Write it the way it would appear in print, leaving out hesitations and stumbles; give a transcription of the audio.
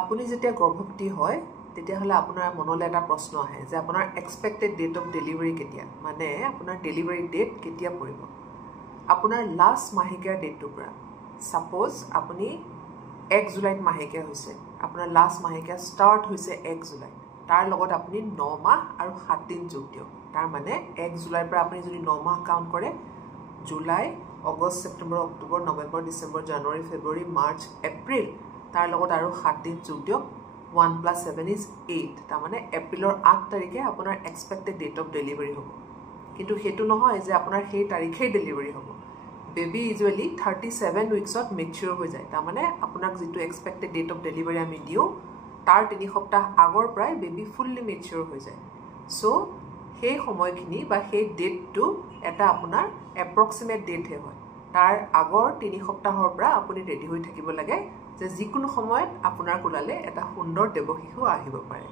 আপুনি যেতিয়া গৰ্ভৱতী হয় তেতিয়াহ'লে আপোনাৰ মনলৈ এটা প্ৰশ্ন আহে যে আপোনাৰ এক্সপেক্টেড ডেট অফ ডেলিভাৰী কেতিয়া, মানে আপোনাৰ ডেলিভাৰী ডেট কেতিয়া পৰিব। আপোনাৰ লাষ্ট মাহেকীয়াৰ ডেটটোৰ পৰা, ছাপ'জ আপুনি 1 জুলাইত মাহেকীয়া হৈছে, আপোনাৰ লাষ্ট মাহেকীয়া ষ্টাৰ্ট হৈছে 1 জুলাইত, তাৰ লগত আপুনি 9 মাহ আৰু 7 দিন যোগ দিয়ক। তাৰমানে 1 জুলাইৰ পৰা আপুনি যদি 9 মাহ কাউণ্ট কৰে, জুলাই, আগষ্ট, ছেপ্টেম্বৰ, অক্টোবৰ, নৱেম্বৰ, ডিচেম্বৰ, জানুৱাৰী, ফেব্ৰুৱাৰী, মাৰ্চ, এপ্ৰিল, তাৰ লগত আৰু 7 দিন যোগ দিয়ক। 1 + 7 = 8, তাৰমানে এপ্ৰিলৰ 8 তাৰিখে আপোনাৰ এক্সপেক্টেড ডেট অফ ডেলিভাৰী হ'ব। কিন্তু সেইটো নহয় যে আপোনাৰ সেই তাৰিখেই ডেলিভাৰী হ'ব। বেবী ইউজুৱেলি 37 উইকছত মেচিয়ৰ হৈ যায়। তাৰমানে আপোনাক যিটো এক্সপেক্টেড ডেট অফ ডেলিভাৰী আমি দিওঁ, তাৰ 3 সপ্তাহ আগৰ পৰাই বেবী ফুল্লি মেচিয়ৰ হৈ যায়। চ' সেই সময়খিনি বা সেই ডেটটো এটা আপোনাৰ এপ্ৰক্সিমেট ডেটহে হয়। তাৰ আগৰ 3 সপ্তাহৰ পৰা আপুনি ৰেডি হৈ থাকিব লাগে যে যিকোনো সময়ত আপোনাৰ কোলালে এটা সুন্দৰ দেৱশিশু আহিব পাৰে।